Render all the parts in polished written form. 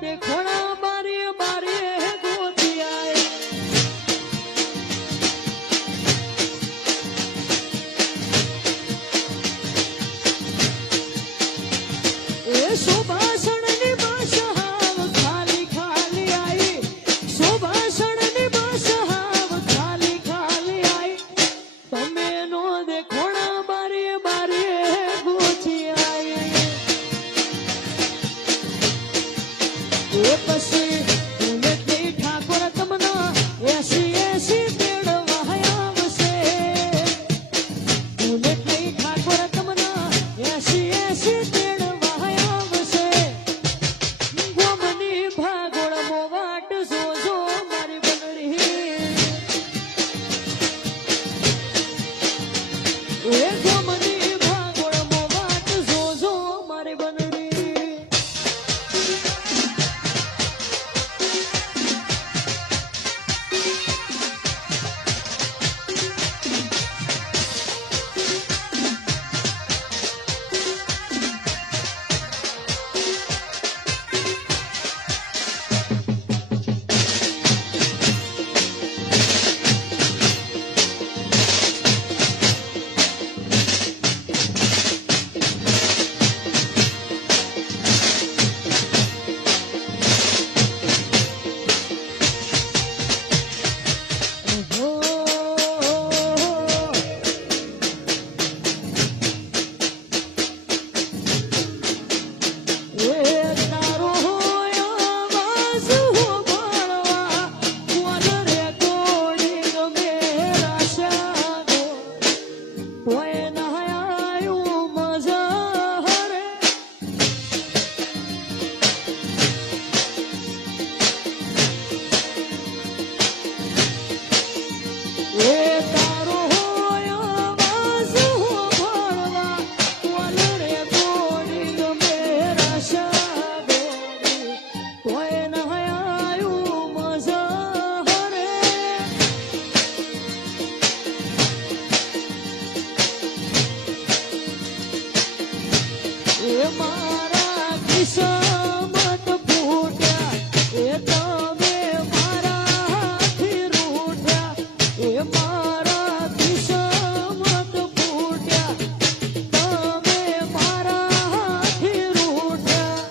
દેખોણા બારી બારી ગોતી આય એ સુભાષણની ભાષા ખાલી ખાલી આઈ સુભાષણની ભાષા ખાલી ખાલી આઈ તમે નો દેખોણા બારી બારી ગોતી આય એ પછી ઉમેદની ઠાકોર તમને એસી એસી તેડવા આવશે ઉમેદની ઠાકોર તમને એસી એસી તેડવા આવશે ગોમની ભાગોળ મોવાટ જોજો મારી બનડી એ ગોમની ભાગોળ મોવાટ જોજો મારી બનડી મારા કિસ્મત ફૂટ્યા એ તમે મારાથી રૂઠ્યા એ મારા કિસ્મત ફૂટ્યા તમે મારાથી રૂઠ્યા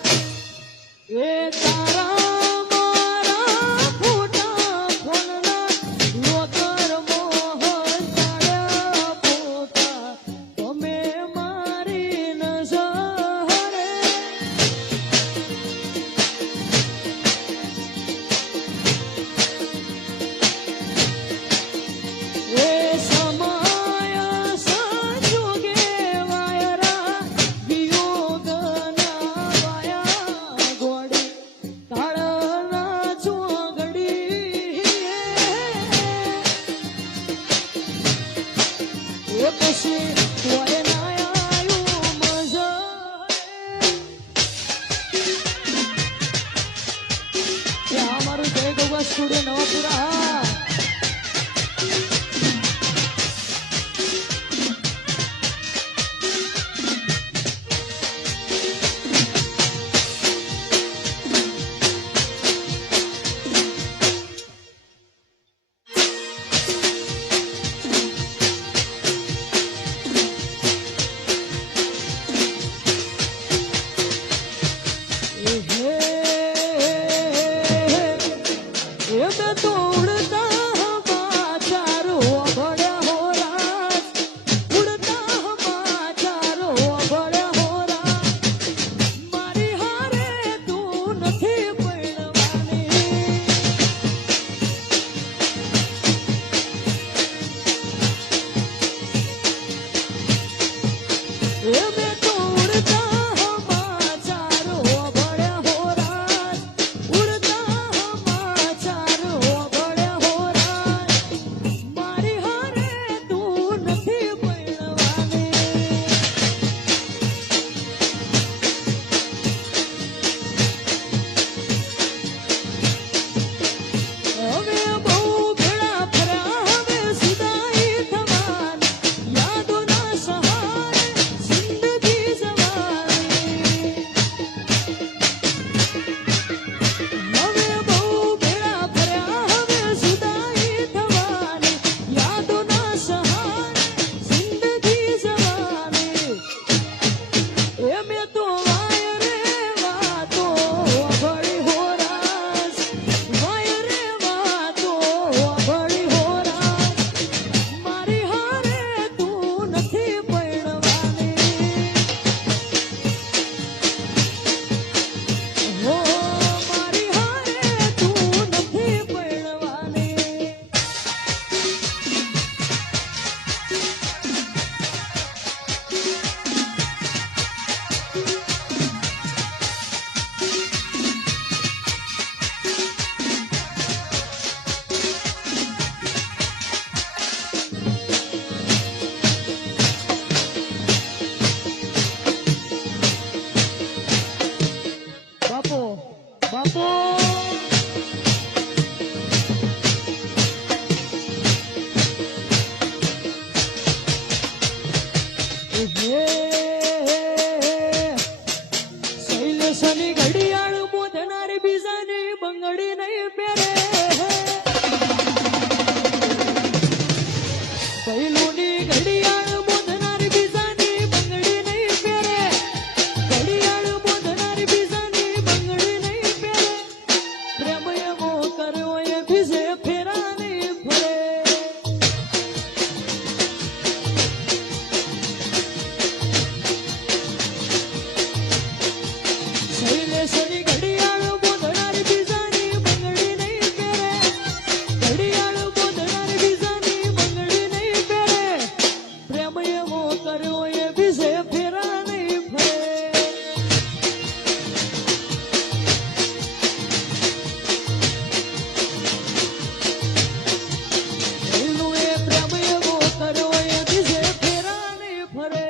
એ તારા મારા ફૂટા ફોનના લોકર મોહન તાળ્યા પોતા તમે મારી નજર સ્ટુડિયો નવાપુરા એ તોડ આપો. શૈલેષની ઘડિયાળ બોધનારી બીજાની બંગડી નહીં પહેરે. પહેલુંની ઘડિયાળ બોધનારી બીજાની બંગડી નહીં પહેરે. ઘડિયાળ બોધનારી બીજાની બંગડી નહીં પહેરે. પ્રેમ એવો કર્યો એ બીજે ફેરા નહીં ફરે. શૈલેષની ઘડિયાળ બોધનારી બીજાની બંગડી નહીં પહેરે. ઘડિયાળ બોધનારી બીજાની બંગડી નહીં પહેરે. પ્રેમ એવો કર્યો એ બીજે ફેરા નહીં ફરે. પહેલું એ પ્રેમ એવો કર્યો એ બીજે ફેરા નહીં ફરે.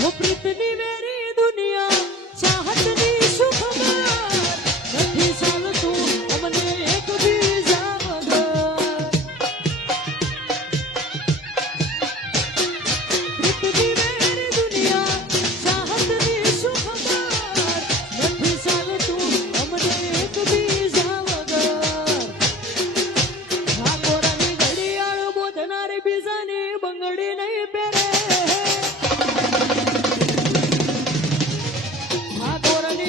वो प्रीतनी मेरी दुनिया चाहतनी सुख मगर નથી ચાલતું અમને એક બીજા વગર. પ્રીતની મેરી દુનિયા ચાહતની સુખ મगर નથી ચાલતું અમને એક બીજા વગર. ઠાકોરની ઘડિયાળ બોધનારી બીજાની બંગડી નહીં પહેરે. ઠાકોરની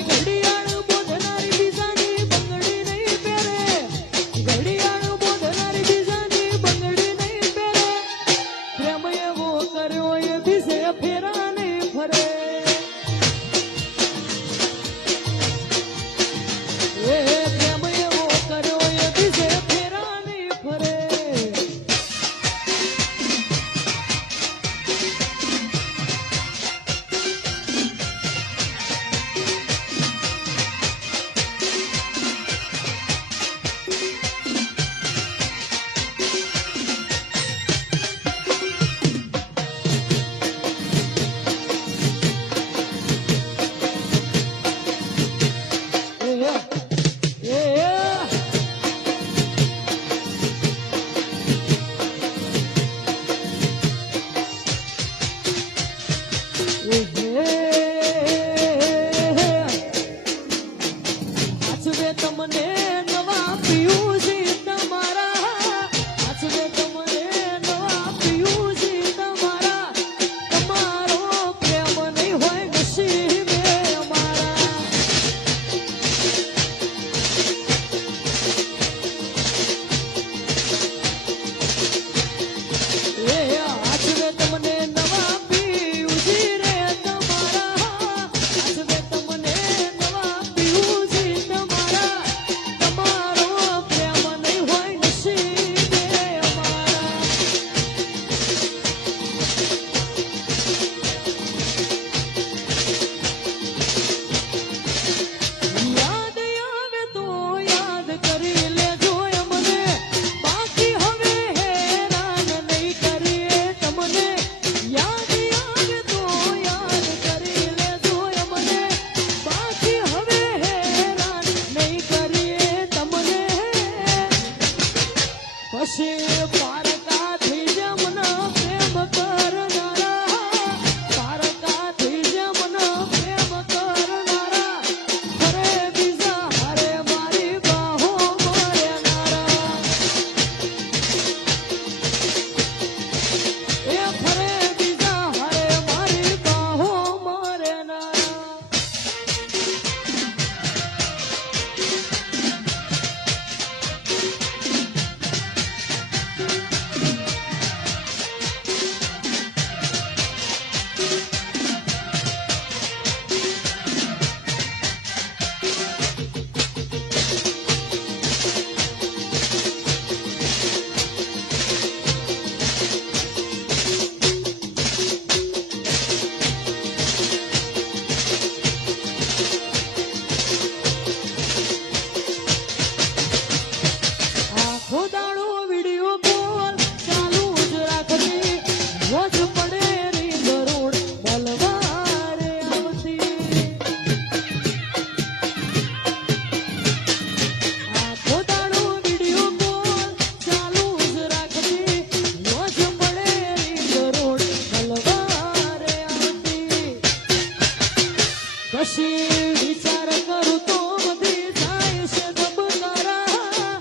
પછી વિચાર કરું તો વધી જાય છે ધબકારા,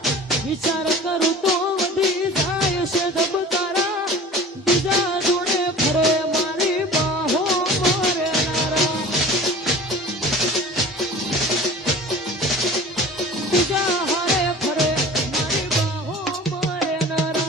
વિચાર કરું તો વધી જાય છે ધબકારા, બીજા જોડે ફરે મારી બાહો મારનારા, બીજા હારે ફરે મારી બાહો મારનારા.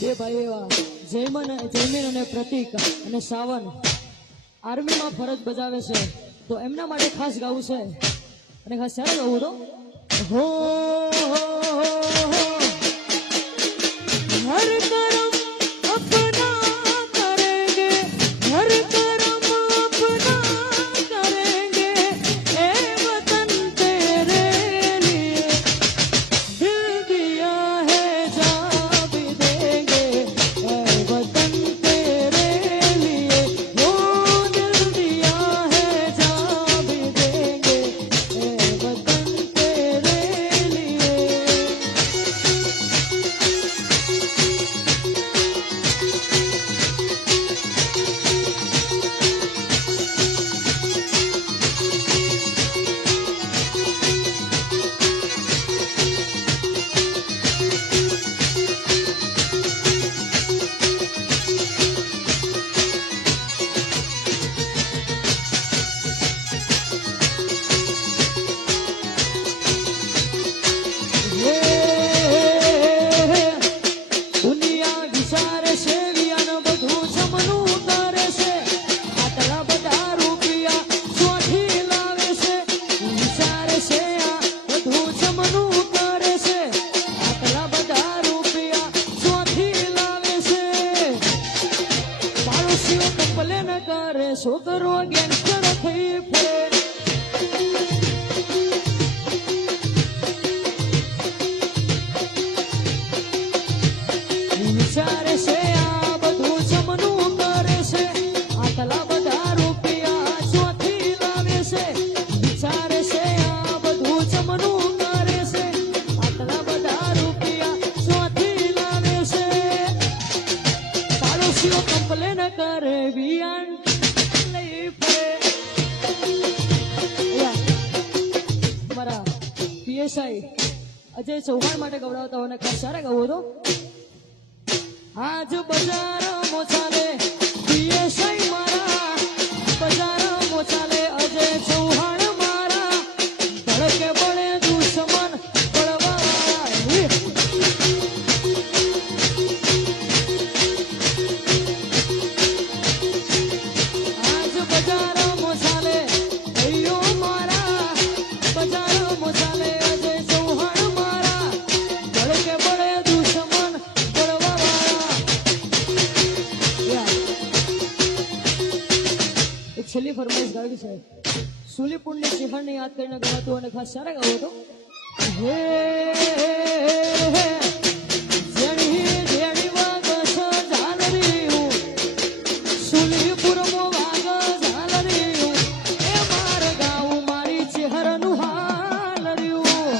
બે ભાઈ એવા જયમીન અને પ્રતીક અને સાવન આર્મીમાં ફરજ બજાવે છે, તો એમના માટે ખાસ ગાવું છે અને ખાસ ત્યારે ગાવું તો હો હર કરમ અપના કરેંગે, હર કરમ અપના કરેંगे, ए वतन तेरे लिए दिल दिया है जा भी देंगे, ए वतन तेरे लिए वो दिल दिया है जा भी देंगे, ए वतन तेरे लिए. દુનિયા વિચારે છે વિયાન બધું જમનું કરે છે, આટલા બધા રૂપિયા ચોથી લાવે છે, વિચારે છે આ બધું જમનું કરે છે, આટલા બધા રૂપિયા ચોથી લાવે છે, પાડોશીઓ કમ્પ્લેન કરે, છોકરો ગેંગસ્ટર થઈ ફરે. વિચારે છે આ બધું જમનું કરે છે, આટલા બધા રૂપિયા ચોથી લાવે છે, વિચારે છે આ બધું જમનું કરે છે, આટલા બધા રૂપિયા ચોથી લાવે છે, પાડોશીઓ કમ્પ્લેન કરે, વિયાન લઈ ફરે. મારા પીએસઆઈ અજય ચૌહાણ માટે ગવડાવતા હોય ખાસ સારા ગાવો તો આજ બજાર મોચાલે પીએસઆઈ મારા, બજાર મોચાલે અજય ચૌહાણ મારા, ધડકે બળે દુશ્મન બળવા વાળા. આજ બજાર મોચાલે ભાઈઓ મારા, બજાર મોચાલે અજય ચૌહાણ મારા, ધડકે બળે દુશ્મન બળવા વાળા. એક છેલ્લી ફરમાઈશ ગાવી છે, સુલીપુરની સિંહણને યાદ કરીને ગવાતું અને ખાસ સારા ગાવો તો હે જેણી જેણી વાગ ઝાલરીયું, સુલીપુરમો વાગ ઝાલરીયું, એ માર ગાવું મારી ચહેરાનું હાલર્યું,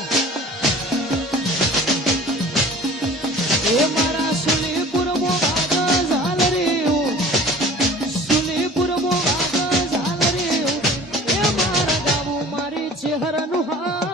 એ મારા સુલીપુરમો વાગ ઝાલરીયું, હરનું હા